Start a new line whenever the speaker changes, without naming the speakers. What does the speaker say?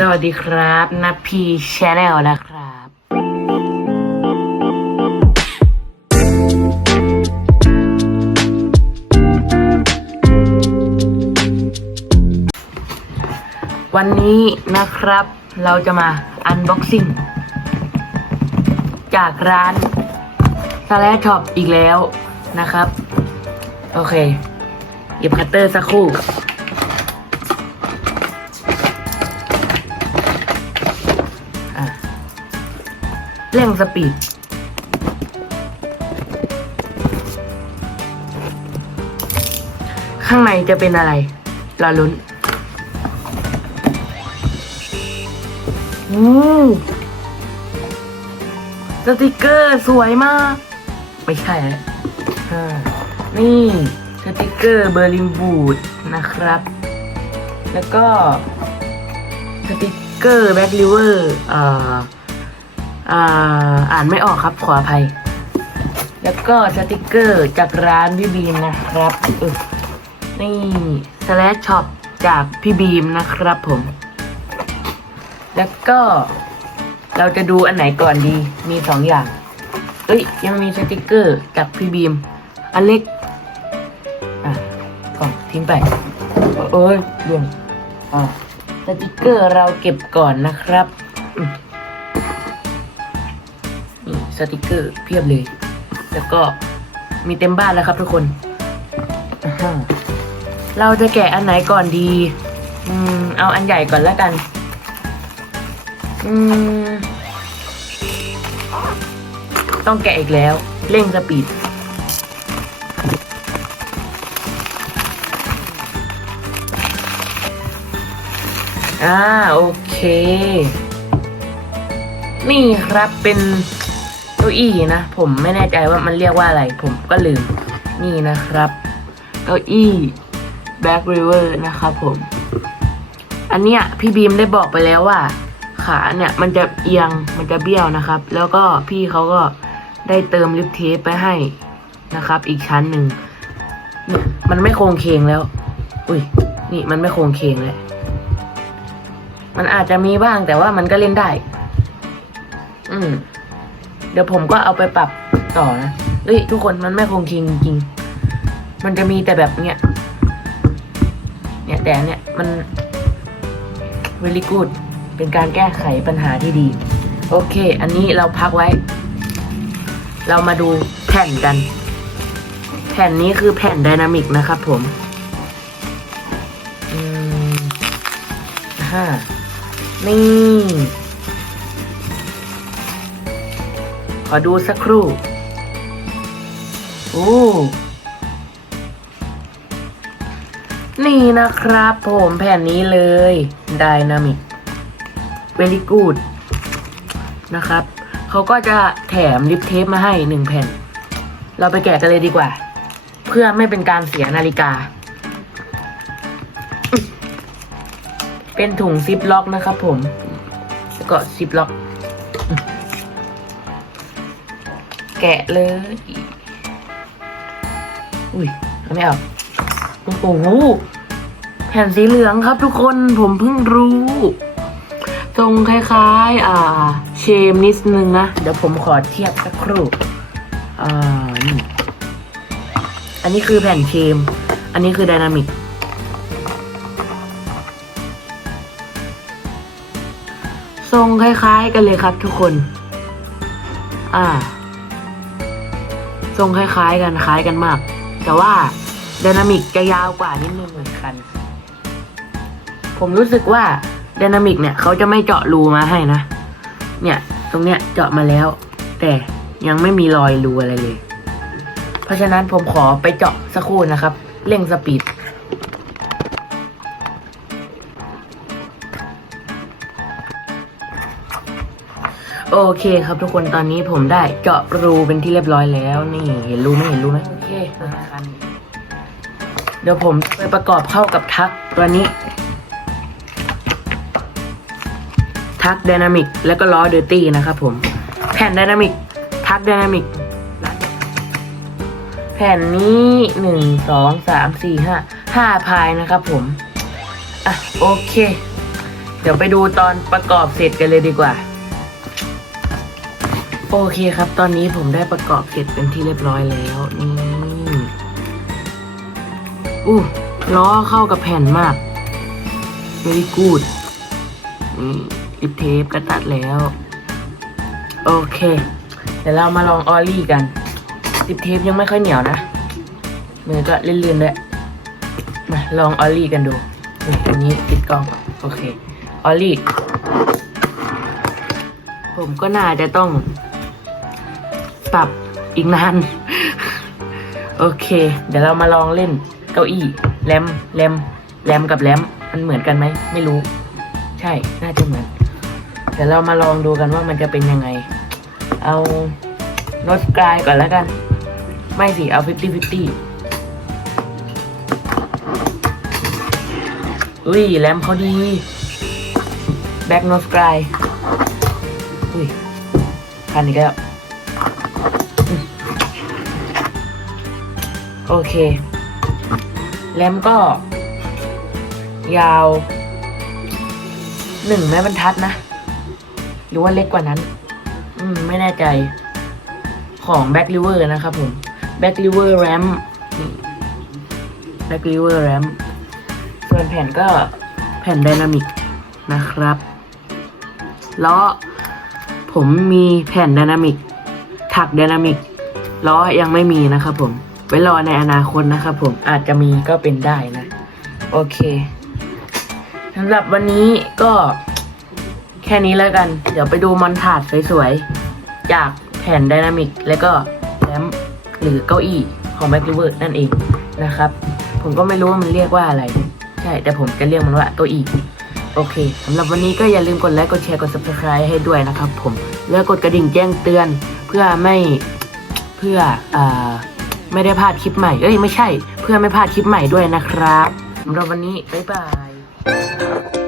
สวัสดีครับนับพีชแนลนะครับ วันนี้นะครับเราจะมาอันบ็อกซิ่ง จากร้านสแลชช็อปอีกแล้วนะครับ โอเคหยิบคัตเตอร์สักครู่ เร่งสปีดข้างในจะเป็นอะไรรอลุ้นอู้สติกเกอร์สวยมาก ไม่ใช่นี่สติกเกอร์เบอร์ลินบูดนะครับ แล้วก็สติกเกอร์แบ็กลิเวอร์อ่า อ่าอ่านไม่ออกครับขออภัย แล้วก็สติกเกอร์จากร้านพี่บีมนะครับนี่สแลชช็อปจากพี่บีมนะครับผม แล้วก็เราจะดูอันไหนก่อนดีมีสองอย่าง เอ้ย ยังมีสติกเกอร์จากพี่บีม อันเล็ก อะกล่องทิ้งไป เอ้ยรวมอ่าสติกเกอร์เราเก็บก่อนนะครับอื สติกเกอร์เพียบเลย แล้วก็มีเต็มบ้านแล้วครับทุกคนอ่าฮะเราจะแกะอันไหนก่อนดีอืมเอาอันใหญ่ก่อนแล้วกัน อืม ต้องแกะอีกแล้ว เร่งสปีด อ่า โอเค นี่ครับเป็นเก้าอี้นะ ผมไม่แน่ใจว่ามันเรียกว่าอะไร ผมก็ลืม นี่นะครับ เก้าอี้ Back River นะครับผม อันเนี้ยพี่บีมได้บอกไปแล้วว่า ขาเนี่ยมันจะเอียงมันจะเบี้ยวนะครับ แล้วก็พี่เขาก็ได้เติมลิปเทปไปให้นะครับ อีกชั้นหนึ่งเนี่ยมันไม่โครงเคงแล้ว อุ้ย นี่มันไม่โครงเคงเลย มันอาจจะมีบ้างแต่ว่ามันก็เล่นได้ อืม เดี๋ยวผมก็เอาไปปรับต่อนะเฮ้ยทุกคนมันไม่คงคิงจริงมันจะมีแต่แบบเนี้ยเนี่ยแต่เนี่ยมัน very good เป็นการแก้ไขปัญหาที่ดี โอเค อันนี้เราพักไว้ เรามาดูแผ่นกัน แผ่นนี้คือแผ่นไดนามิกนะครับผมอืมฮ่านี่ อดูสักครู่ โอ้ นี่นะครับผมแผ่นนี้เลย Dynamic Very good นะครับ เขาก็จะแถมลิปเทปมาให้หนึ่งแผ่น เราไปแกะกันเลยดีกว่า เพื่อไม่เป็นการเสียนาฬิกา เป็นถุงซิปล็อกนะครับผม แล้วก็ซิปล็อก แกะเลย อุ้ยไม่เอาโอ้โหแผ่นสีเหลืองครับทุกคนผมเพิ่งรู้ทรงคล้ายๆ อ่า เชมนิดนึงนะ เดี๋ยวผมขอเทียบสักครู่อ่านี่อันนี้คือแผ่นเชม อันนี้คือไดนามิกทรงคล้ายๆกันเลยครับทุกคน อ่า ทรงคล้าย ๆ กันคล้ายกันมาก แต่ว่าไดนามิกจะยาวกว่านิดนึงเหมือนกัน ผมรู้สึกว่าไดนามิกเนี่ยเขาจะไม่เจาะรูมาให้นะ เนี่ย ตรงเนี้ยเจาะมาแล้ว แต่ยังไม่มีรอยรูอะไรเลย เพราะฉะนั้นผมขอไปเจาะสักครู่นะครับ เร่งสปีด โอเคครับทุกคนตอนนี้ผมได้เจาะรูเป็นที่เรียบร้อยแล้ว นี่เห็นรูไหมเห็นรูไหมโอเคเดี๋ยวผมไปประกอบเข้ากับทักตัวนี้ ทักไดนามิกแล้วก็ล้อเดอร์ตี้นะครับผม แผ่นไดนามิกทักไดนามิกแผ่นนี้หนึ่งสองสามสี่ห้าห้าพายนะครับผม อะ โอเค เดี๋ยวไปดูตอนประกอบเสร็จกันเลยดีกว่า โอเคครับ ตอนนี้ผมได้ประกอบเสร็จเป็นที่เรียบร้อยแล้วนี่อู้ล้อเข้ากับแผ่นมาก very good นี่ติดเทปก็ตัดแล้ว โอเค เดี๋ยวเรามาลองออลลี่กัน ติดเทปยังไม่ค่อยเหนียวนะ มือก็เลื่อนๆด้วยมาลองออลลี่กันดูอันนี้ติดกล้องโอเคออลลี่ ผมก็น่าจะต้อง ปรับอีกนาน โอเค เดี๋ยวเรามาลองเล่นเก้าอี้แรมแรมแรมกับแรมมันเหมือนกันไหมไม่รู้ ใช่น่าจะเหมือนเดี๋ยวเรามาลองดูกันว่ามันจะเป็นยังไง เอาโน้ตกลายก่อนแล้วกัน ไม่สิ เอา 50 50 อุ้ย แรมเขาดี แบ็กโนสกลายอุ้ยพันอีกแล้ว โอเคแรมก็ ยาวหนึ่งแม่บรรทัดนะ หรือว่าเล็กกว่านั้น อืม ไม่แน่ใจ ของ Back River นะครับผม Back River RAM Back River RAM ส่วนแผ่นก็แผ่นไดนามิกนะครับล้อผมมีแผ่นไดนามิกถักไดนามิกล้อยังไม่มีนะครับผม ไว้รอในอนาคตนะครับผมอาจจะมีก็เป็นได้นะ โอเคสำหรับวันนี้ก็แค่นี้แล้วกัน เดี๋ยวไปดูมอนทาดสวยๆ จากแผ่นไดนามิกแล้วก็แรมหรือเก้าอี้ของ Back River นั่นเองนะครับ ผมก็ไม่รู้ว่ามันเรียกว่าอะไร ใช่ แต่ผมจะเรียกมันว่าเก้าอี้โอเคสำหรับวันนี้ก็อย่าลืมกดไลค์กดแชร์กด subscribe ให้ด้วยนะครับผมแล้วกดกระดิ่งแจ้งเตือน เพื่อไม่เพื่ออ่า ไม่ได้พลาดคลิปใหม่ เอ้ยไม่ใช่ เพื่อไม่พลาดคลิปใหม่ด้วยนะครับสำหรับวันนี้บ๊ายบาย